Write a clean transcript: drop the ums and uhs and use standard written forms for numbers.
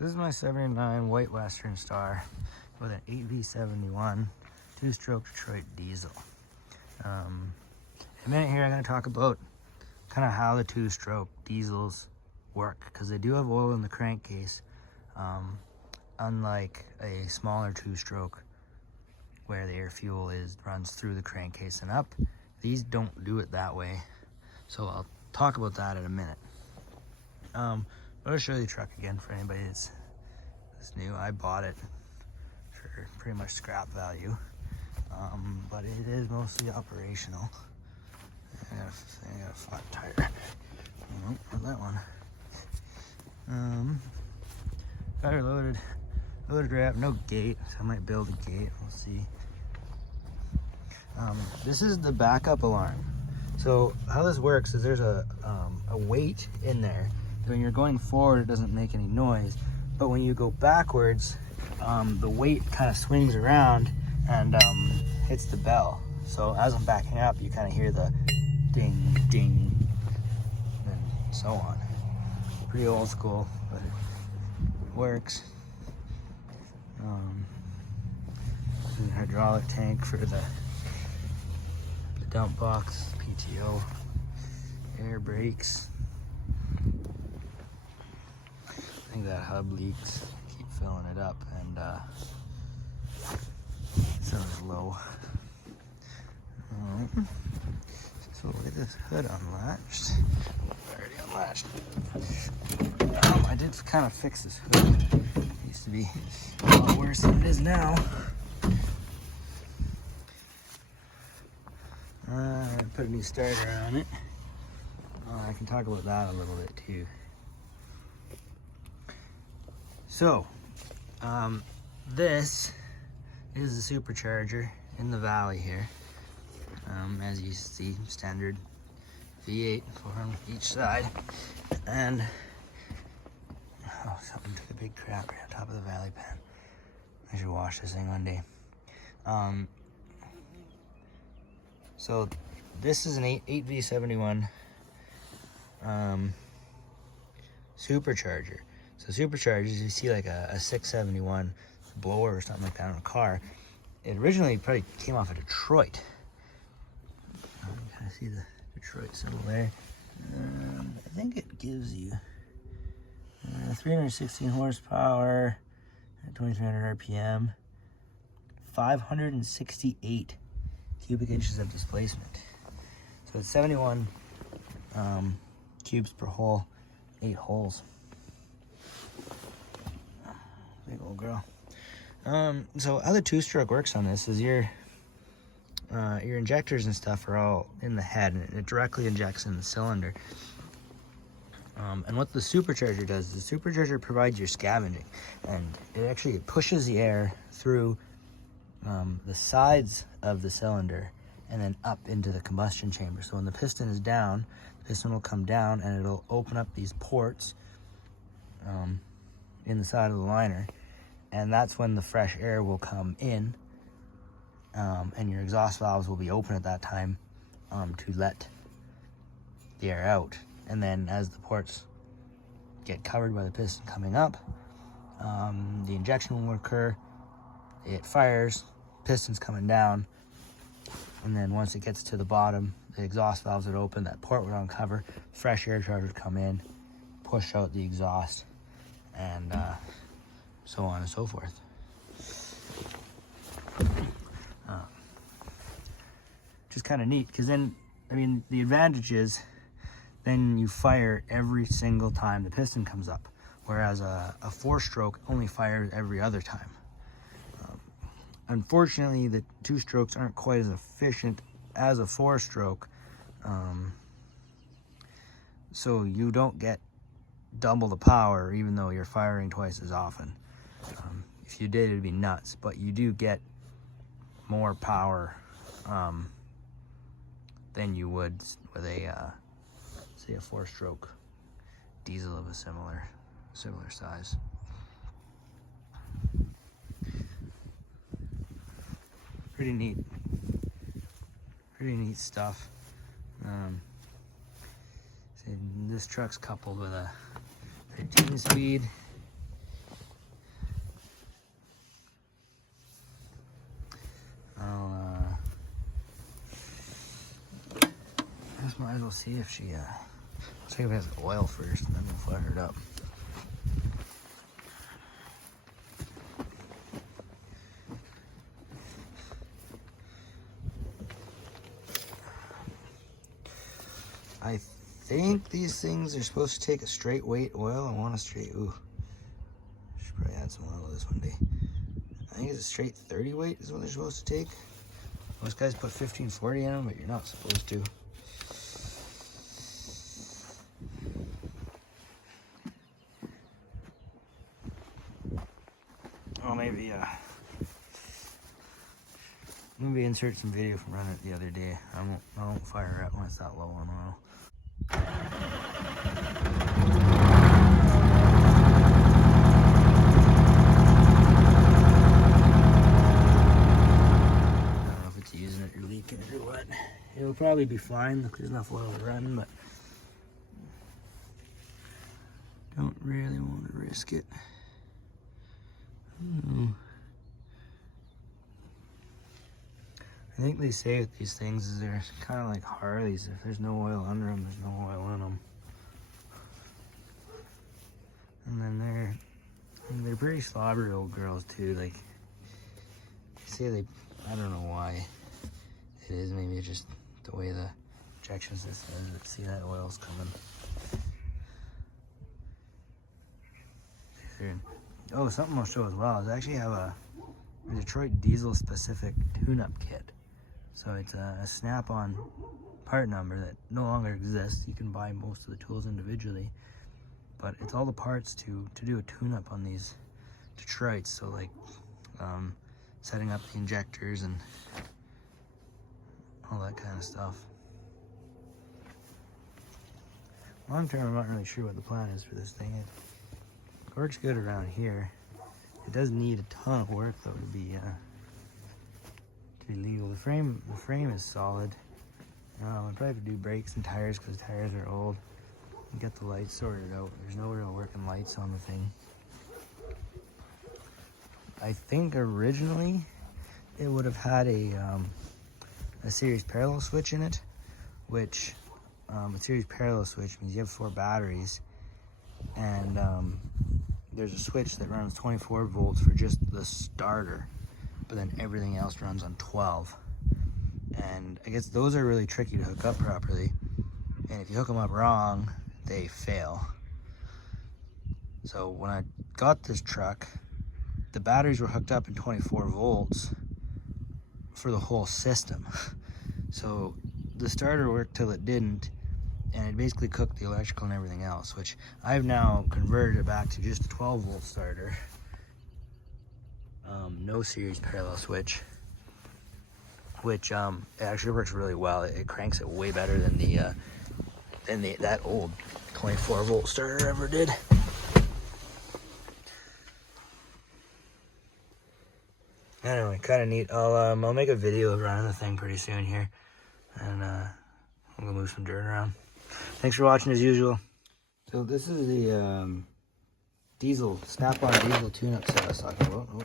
This is my 79 White Western Star with an 8V71 two-stroke Detroit diesel. In a minute here I'm going to talk about kind of how the two-stroke diesels work, because they do have oil in the crankcase, unlike a smaller two-stroke where the air fuel runs through the crankcase and up. These don't do it that way, so I'll talk about that in a minute. I'll show you the truck again for anybody that's new. I bought it for pretty much scrap value, but it is mostly operational. I got a flat tire. Oh, not that one. Got her loaded right up. No gate, so I might build a gate. We'll see. This is the backup alarm. So how this works is there's a weight in there. When you're going forward, it doesn't make any noise, but when you go backwards, the weight kind of swings around and hits the bell. So as I'm backing up, you kind of hear the ding, ding, and so on. Pretty old school, but it works. This is a hydraulic tank for the dump box, PTO, air brakes. I think that hub leaks. Keep filling it up, and so it's low. So we'll get this hood unlatched. Already unlatched. I did kind of fix this hood. It used to be a lot worse than it is now. I put a new starter on it. I can talk about that a little bit too. So, this is the Supercharger in the valley here. As you see, standard V8, 4 on each side. And, something took a big crap right on top of the valley pan. I should wash this thing one day. So, this is an 8V71 Supercharger. So Superchargers, you see like a 671 blower or something like that on a car. It originally probably came off of Detroit. You kind of see the Detroit symbol there. I think it gives you 316 horsepower at 2300 RPM, 568 cubic inches of displacement. So it's 71 cubes per hole, 8 holes. Big old girl. So how the two-stroke works on this is your injectors and stuff are all in the head, and it directly injects in the cylinder. And what the Supercharger does is the Supercharger provides your scavenging, and it pushes the air through the sides of the cylinder and then up into the combustion chamber. So when the piston is down, the piston will come down and it'll open up these ports in the side of the liner, and that's when the fresh air will come in, and your exhaust valves will be open at that time to let the air out. And then as the ports get covered by the piston coming up, the injection will occur, it fires, piston's coming down, and then once it gets to the bottom, the exhaust valves would open, that port would uncover, fresh air charge would come in, push out the exhaust, and so on and so forth. Just kind of neat, because then, I mean, the advantage is then you fire every single time the piston comes up, whereas a 4-stroke only fires every other time. Unfortunately, the 2-strokes aren't quite as efficient as a 4-stroke, so you don't get double the power, even though you're firing twice as often. If you did, it'd be nuts, but you do get more power than you would with a say a 4-stroke diesel of a similar size. Pretty neat stuff. This truck's coupled with a 13 speed might as well see if she, let's see if it has oil first, and then we'll fire it up. I think these things are supposed to take a straight weight oil. I want a straight, ooh. Should probably add some oil to this one day. I think it's a straight 30 weight is what they're supposed to take. Most guys put 1540 in them, but you're not supposed to. Oh, maybe insert some video from running it the other day. I won't fire it up when it's that low on oil. I don't know if it's using it or leaking it or what. It'll probably be fine. There's enough oil to run, but don't really want to risk it. I think they say with these things is they're kind of like Harleys. If there's no oil under them, there's no oil in them. And then they're pretty slobbery old girls too. Like, say they, I don't know why it is. Maybe it's just the way the injection system is. See that oil's coming. Oh, something I'll show as well is I actually have a Detroit diesel specific tune-up kit. So it's a snap-on part number that no longer exists. You can buy most of the tools individually, but it's all the parts to do a tune-up on these Detroits. So like setting up the injectors and all that kind of stuff. Long term, I'm not really sure what the plan is for this thing. It works good around here. It does need a ton of work though to be legal. The frame is solid. I'd probably have to do brakes and tires because the tires are old. And get the lights sorted out. There's no real working lights on the thing. I think originally it would have had a series parallel switch in it, which a series parallel switch means you have 4 batteries, and there's a switch that runs 24 volts for just the starter, but then everything else runs on 12. And I guess those are really tricky to hook up properly, and if you hook them up wrong, they fail. So when I got this truck, the batteries were hooked up in 24 volts for the whole system. So the starter worked till it didn't, and it basically cooked the electrical and everything else, which I've now converted it back to just a 12 volt starter. No series parallel switch, which it actually works really well. It cranks it way better than that old 24 volt starter ever did. Anyway, kind of neat. I'll make a video of running the thing pretty soon here, and I'm gonna move some dirt around. Thanks for watching as usual. So this is the diesel, snap-on diesel tune-up set I was talking about. Oh.